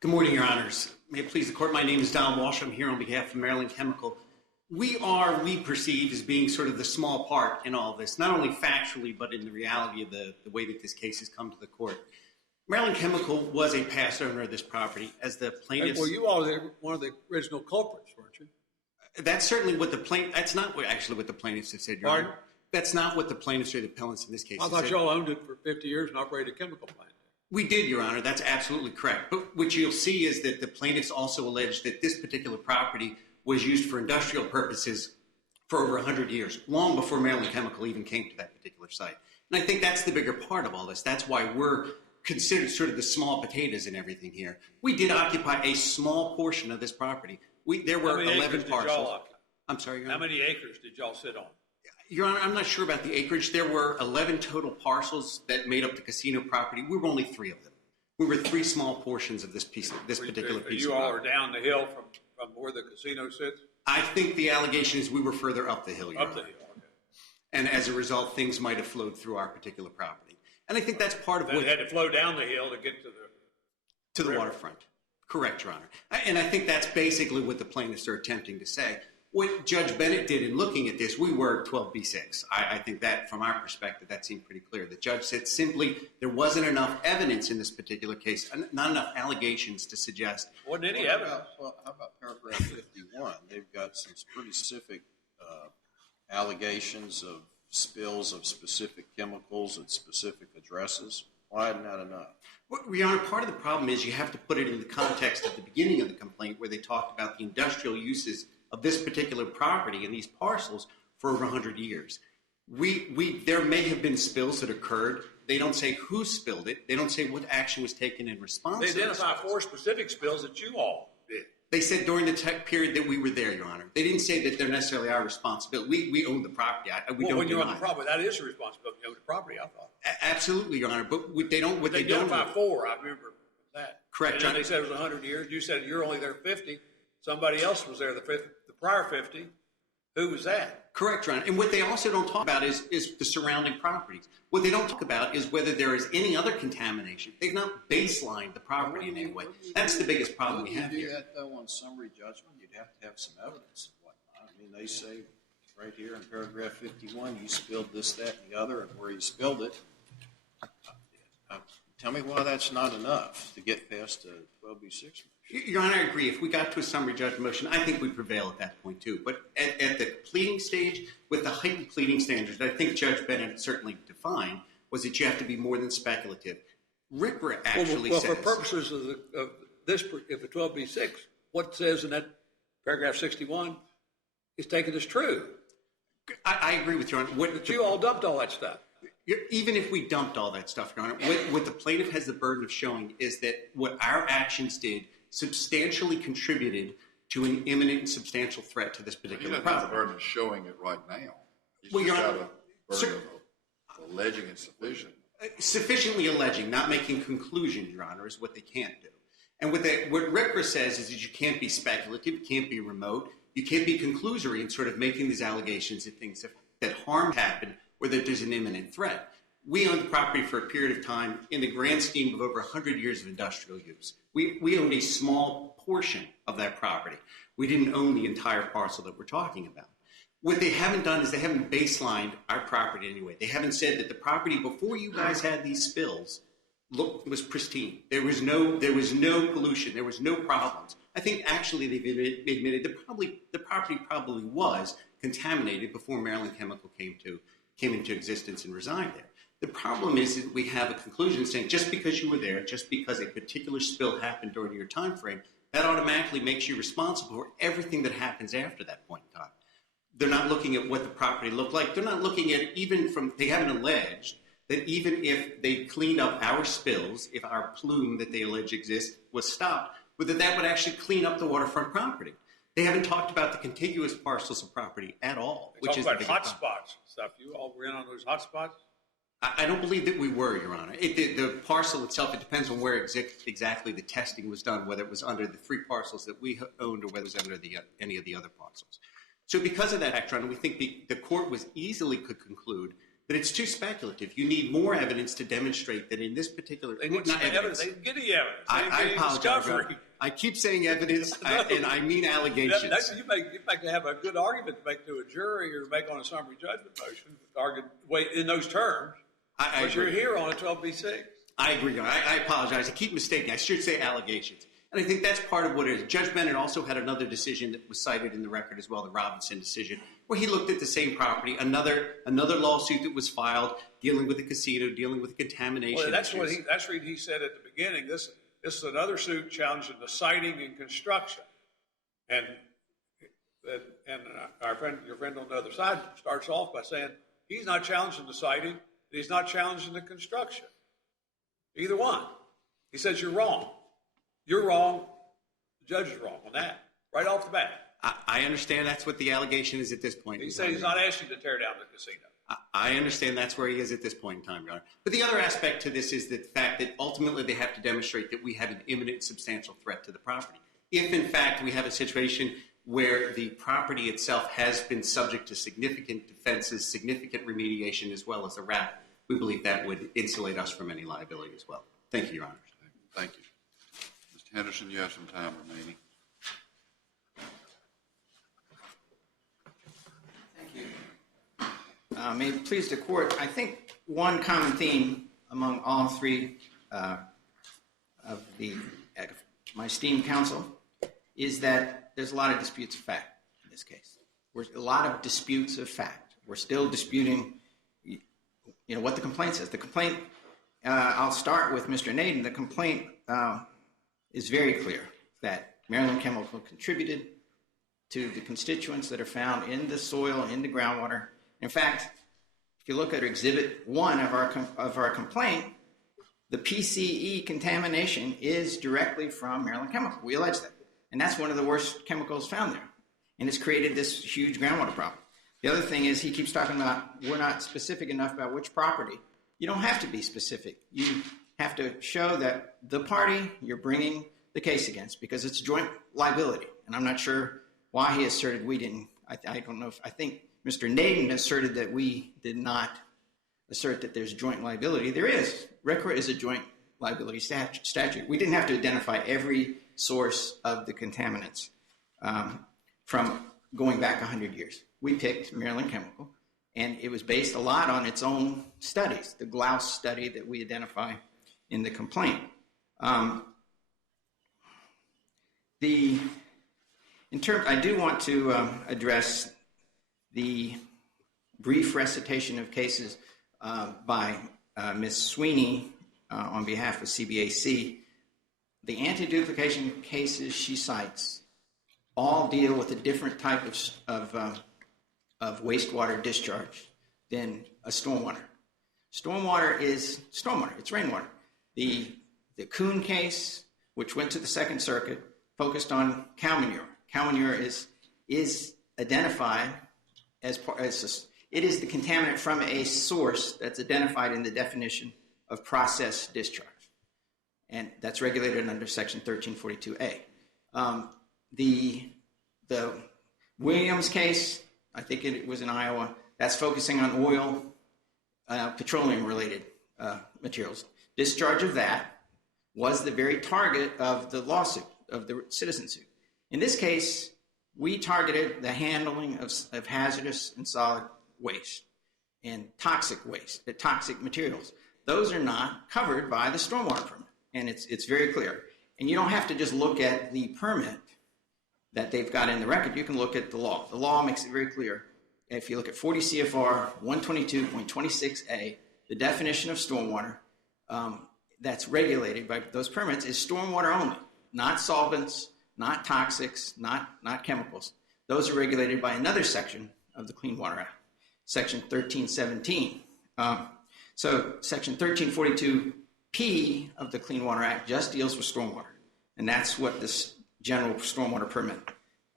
Good morning, Your Honors. May it please the Court, my name is Don Walsh. I'm here on behalf of Maryland Chemical. We perceive as being sort of the small part in all this, not only factually, but in the reality of the way that this case has come to the court. Maryland Chemical was a past owner of this property. As the plaintiffs... Well, you all were one of the original culprits, weren't you? That's certainly what that's not actually what the plaintiffs have said, Your Honor. That's not what the plaintiffs or the appellants in this case have said. I thought you all owned it for 50 years and operated a chemical plant. We did, Your Honor. That's absolutely correct. But what you'll see is that the plaintiffs also allege that this particular property was used for industrial purposes for over 100 years, long before Maryland Chemical even came to that particular site. And I think that's the bigger part of all this. That's why we're considered sort of the small potatoes in everything here. We did occupy a small portion of this property. There were 11 parcels. I'm sorry, Your Honor? How many acres did y'all sit on? Your Honor, I'm not sure about the acreage. There were 11 total parcels that made up the casino property. We were only 3 of them. We were 3 small portions of this particular piece of You all property. are down the hill from where the casino sits? I think the allegation is we were further up the hill, Your Up the Honor. hill, okay. And as a result, things might have flowed through our particular property. And I think that's part of Then what... it had to flow down the hill to get to the river. waterfront. Correct, Your Honor. And I think that's basically what the plaintiffs are attempting to say. What Judge Bennett did in looking at this, we were 12B6. I think that, from our perspective, that seemed pretty clear. The judge said simply there wasn't enough evidence in this particular case, not enough allegations to suggest. Wasn't any evidence. How about paragraph 51? They've got some pretty specific allegations of spills of specific chemicals at specific addresses. Why not enough? Well, Your Honor, part of the problem is you have to put it in the context at the beginning of the complaint where they talked about the industrial uses of this particular property and these parcels for over 100 years. There may have been spills that occurred. They don't say who spilled it. They don't say what action was taken in response They to those identify spills. 4 specific spills that you all did. They said during the period that we were there, Your Honor. They didn't say that they're necessarily our responsibility. We own the property. We Well, don't when you're on deny the property, that is your responsibility. You own the property, I thought. Absolutely, Your Honor. But they don't. What They they don't. identified 4, I remember that. Correct, And then John. they said it was 100 years. You said you're only there 50. Somebody else was there the prior 50. Who was that? Correct, Your Honor. And what they also don't talk about is the surrounding properties. What they don't talk about is whether there is any other contamination. They've not baselined the property in any way. That's the biggest problem we have You do here. that, though, on summary judgment? You'd have to have some evidence and whatnot. I mean, they say right here in paragraph 51, you spilled this, that, and the other, and where you spilled it. Tell me why that's not enough to get past a 12B6 motion. Your Honor, I agree. If we got to a summary judgment motion, I think we'd prevail at that point too. But at the pleading stage, with the heightened pleading standards that I think Judge Bennett certainly defined, was that you have to be more than speculative. RCRA actually says... Well, for purposes of this, if a 12b-6, what says in that paragraph 61 is taken as true. I agree with Your Honor. But you all dumped all that stuff. Even if we dumped all that stuff, Your Honor, what the plaintiff has the burden of showing is that what our actions did substantially contributed to an imminent and substantial threat to this particular property. He doesn't have the burden of showing it right now. He's Well, just Your got Honor, a burden of alleging it's sufficient. Sufficiently alleging, not making conclusions, Your Honor, is what they can't do. And what RCRA says is that you can't be speculative, you can't be remote, you can't be conclusory in sort of making these allegations that things that harm happened or that there's an imminent threat. We owned the property for a period of time in the grand scheme of over 100 years of industrial use. We owned a small portion of that property. We didn't own the entire parcel that we're talking about. What they haven't done is they haven't baselined our property anyway. They haven't said that the property before you guys had these spills was pristine. There was no pollution. There was no problems. I think actually they've admitted the property probably was contaminated before Maryland Chemical came into existence and resigned there. The problem is that we have a conclusion saying just because you were there, just because a particular spill happened during your time frame, that automatically makes you responsible for everything that happens after that point in time. They're not looking at what the property looked like. They're not looking at they haven't alleged that even if they cleaned up our spills, if our plume that they allege exists was stopped, whether that would actually clean up the waterfront property. They haven't talked about the contiguous parcels of property at all. They talk about hot spots and stuff. You all were in on those hot spots? I don't believe that we were, Your Honor. The parcel itself, it depends on where exactly the testing was done, whether it was under the 3 parcels that we owned or whether it was under any of the other parcels. So because of that, Your Honor, we think the court could conclude that it's too speculative. You need more evidence to demonstrate that in this particular... They didn't get any evidence. I apologize. I keep saying evidence, and I mean allegations. You make have a good argument to make to a jury or make on a summary judgment motion in those terms. But you're here on a 12b-6. I agree, Your Honor. I apologize. I keep mistaking. I should say allegations. And I think that's part of what it is. Judge Bennett also had another decision that was cited in the record as well, the Robinson decision, where he looked at the same property, another lawsuit that was filed dealing with the casino, dealing with contamination. Well, that's what he said at the beginning. This is another suit challenging the siting and construction. And your friend on the other side starts off by saying he's not challenging the siting, he's not challenging the construction. Either one. He says you're wrong. You're wrong. The judge is wrong on that, right off the bat. I understand that's what the allegation is at this point. He said he's not asking you to tear down the casino. I understand that's where he is at this point in time, Your Honor. But the other aspect to this is the fact that ultimately they have to demonstrate that we have an imminent substantial threat to the property. If, in fact, we have a situation where the property itself has been subject to significant defenses, significant remediation, as well as a RAP, we believe that would insulate us from any liability as well. Thank you, Your Honor. Thank you. Mr. Henderson, you have some time remaining. May it please the court, I think one common theme among all 3 of my esteemed counsel is that there's a lot of disputes of fact in this case. There's a lot of disputes of fact. We're still disputing, what the complaint says. The complaint, I'll start with Mr. Naden. The complaint is very clear that Maryland Chemical contributed to the constituents that are found in the soil, in the groundwater. In fact, if you look at Exhibit 1 of our complaint, the PCE contamination is directly from Maryland Chemical. We allege that. And that's one of the worst chemicals found there. And it's created this huge groundwater problem. The other thing is he keeps talking about we're not specific enough about which property. You don't have to be specific. You have to show that the party you're bringing the case against, because it's joint liability. And I'm not sure why he asserted we didn't. I don't know I think Mr. Naden asserted that we did not assert that there's joint liability. There is. RCRA is a joint liability statute. We didn't have to identify every source of the contaminants from going back 100 years. We picked Maryland Chemical, and it was based a lot on its own studies, the Glouse study that we identify in the complaint. I do want to address the brief recitation of cases by Ms. Sweeney on behalf of CBAC. The anti-duplication cases she cites all deal with a different type of wastewater discharge than a stormwater. Stormwater is stormwater. It's rainwater. The Kuhn case, which went to the Second Circuit, focused on cow manure. Cow manure is identified it is the contaminant from a source that's identified in the definition of process discharge, and that's regulated under Section 1342A. The Williams case, I think it was in Iowa, that's focusing on oil, petroleum-related materials. Discharge of that was the very target of the lawsuit, of the citizen suit. In this case, we targeted the handling of hazardous and solid waste and toxic waste, the toxic materials. Those are not covered by the stormwater permit, and it's very clear. And you don't have to just look at the permit that they've got in the record. You can look at the law. The law makes it very clear. If you look at 40 CFR 122.26a, the definition of stormwater that's regulated by those permits is stormwater only, not solvents, not toxics, not chemicals. Those are regulated by another section of the Clean Water Act, Section 1317. So Section 1342P of the Clean Water Act just deals with stormwater, and that's what this general stormwater permit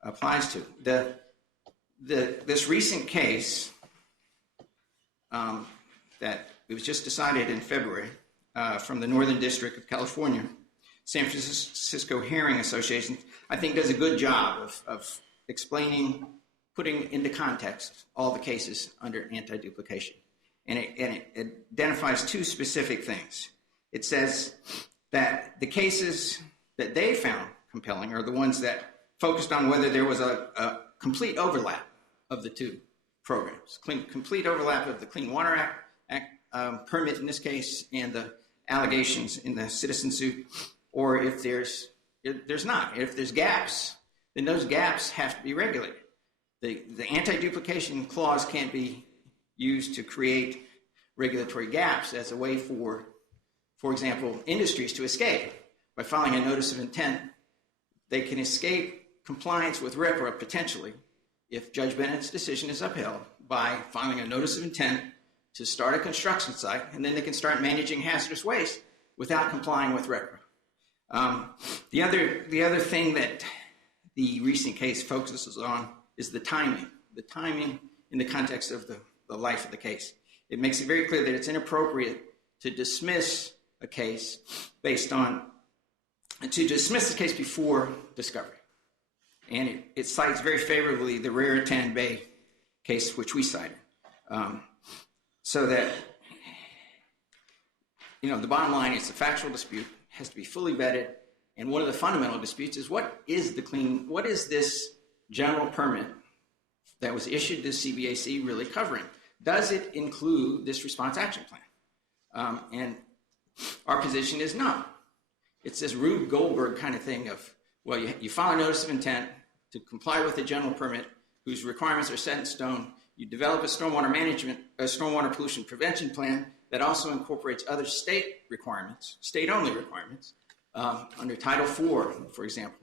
applies to. This recent case that it was just decided in February from the Northern District of California, San Francisco Hearing Association, I think does a good job of explaining, putting into context all the cases under anti-duplication. And it identifies two specific things. It says that the cases that they found compelling are the ones that focused on whether there was a complete overlap of the two programs, complete overlap of the Clean Water Act permit in this case and the allegations in the citizen suit, or if there's not. If there's gaps, then those gaps have to be regulated. The anti-duplication clause can't be used to create regulatory gaps as a way for example, industries to escape. By filing a notice of intent, they can escape compliance with RCRA potentially if Judge Bennett's decision is upheld by filing a notice of intent to start a construction site, and then they can start managing hazardous waste without complying with RCRA. The other thing that the recent case focuses on is the timing in the context of the life of the case. It makes it very clear that it's inappropriate to dismiss a case to dismiss the case before discovery. And it cites very favorably the Raritan Bay case, which we cited. So that, the bottom line is a factual dispute, has to be fully vetted, and one of the fundamental disputes is what is this general permit that was issued to CBAC really covering? Does it include this response action plan? And our position is no. It's this Rube Goldberg kind of thing of, well, you file a notice of intent to comply with the general permit whose requirements are set in stone. You develop a stormwater pollution prevention plan that also incorporates other state requirements, state-only requirements, under Title IV, for example,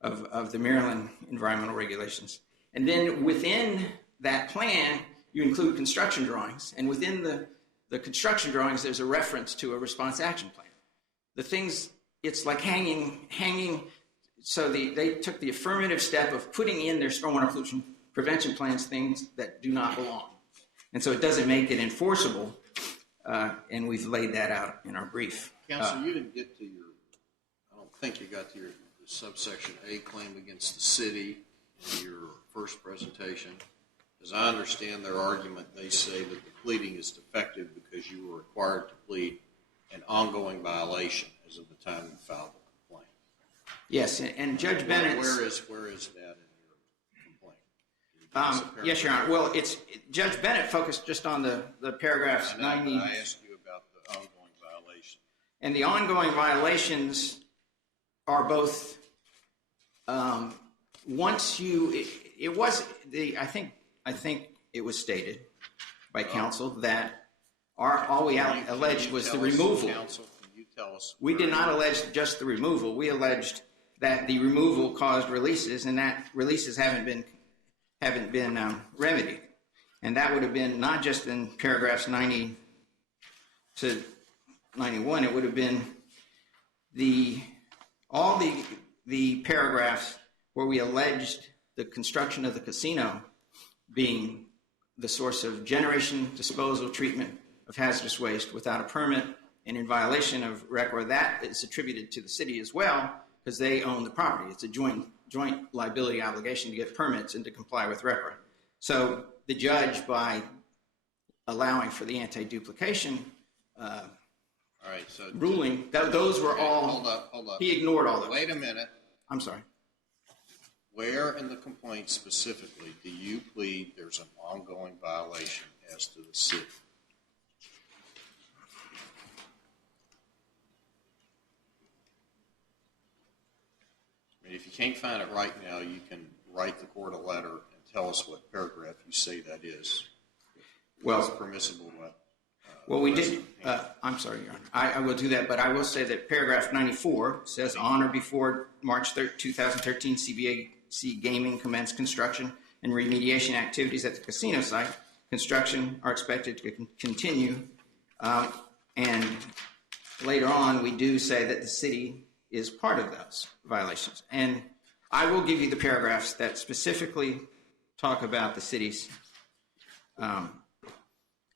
of the Maryland environmental regulations. And then within that plan, you include construction drawings, and within the construction drawings, there's a reference to a response action plan. The things, it's like hanging, so they took the affirmative step of putting in their stormwater pollution prevention plans things that do not belong. And so it doesn't make it enforceable, and we've laid that out in our brief. Counsel, you didn't get to I don't think you got to your subsection A claim against the city in your first presentation. As I understand their argument, they say that the pleading is defective because you were required to plead an ongoing violation as of the time you filed the complaint. Yes, and Judge Bennett. Where is that in your complaint? Yes, Your Honor. Well, Judge Bennett focused just on the paragraphs 90. I asked you about the ongoing violation. And the ongoing violations are both Once you, it was the. I think it was stated by counsel that all we alleged was the removal. Counsel, can you tell us? We did not allege just the removal. We alleged that the removal caused releases, and that releases haven't been remedied. And that would have been not just in paragraphs 90 to 91. It would have been all the paragraphs where we alleged the construction of the casino being the source of generation, disposal, treatment of hazardous waste without a permit and in violation of RECRA. That is attributed to the city as well because they own the property. It's a joint liability obligation to get permits and to comply with RECRA. So the judge, by allowing for the anti-duplication All right, so ruling, those were all. Hold up. He ignored all those. Wait a minute. I'm sorry. Where in the complaint specifically do you plead there's an ongoing violation as to the city? I mean, if you can't find it right now, you can write the court a letter and tell us what paragraph you say that is. Well, it's permissible. Well, we did. I'm sorry, Your Honor. I will do that, but I will say that paragraph 94 says on or before March 2013, CBAC Gaming commenced construction and remediation activities at the casino site. Construction are expected to continue, and later on, we do say that the city is part of those violations. And I will give you the paragraphs that specifically talk about the city's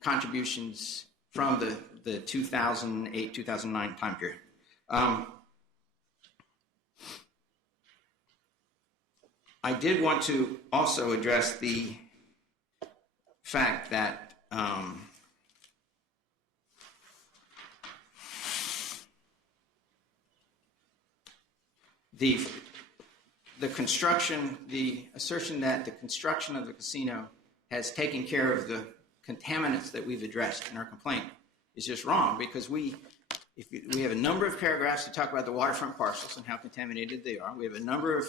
contributions from the 2008-2009 time period. I did want to also address the fact that the construction, the assertion that the construction of the casino has taken care of the contaminants that we've addressed in our complaint is just wrong, because we have a number of paragraphs to talk about the waterfront parcels and how contaminated they are. We have a number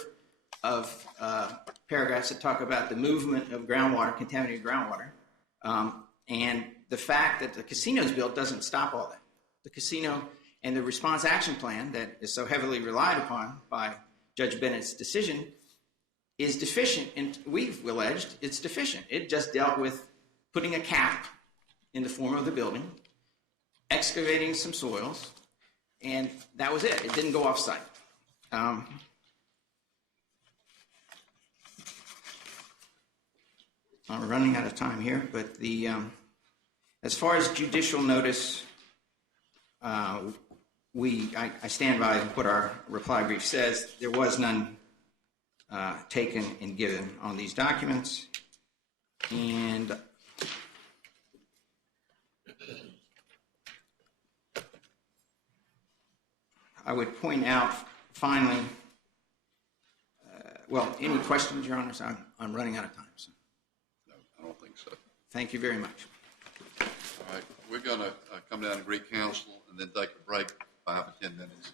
of paragraphs that talk about the movement of groundwater, contaminated groundwater, and the fact that the casino is built doesn't stop all that. The casino and the response action plan that is so heavily relied upon by Judge Bennett's decision is deficient, and we've alleged it's deficient. It just dealt with putting a cap in the form of the building, excavating some soils, and that was it. It didn't go off-site. I'm running out of time here, but as far as judicial notice, I stand by what our reply brief says. There was none taken and given on these documents, and I would point out finally, any questions, Your Honors? I'm running out of time. So. No, I don't think so. Thank you very much. All right, we're going to come down and greet counsel and then take a break, 5 or 10 minutes.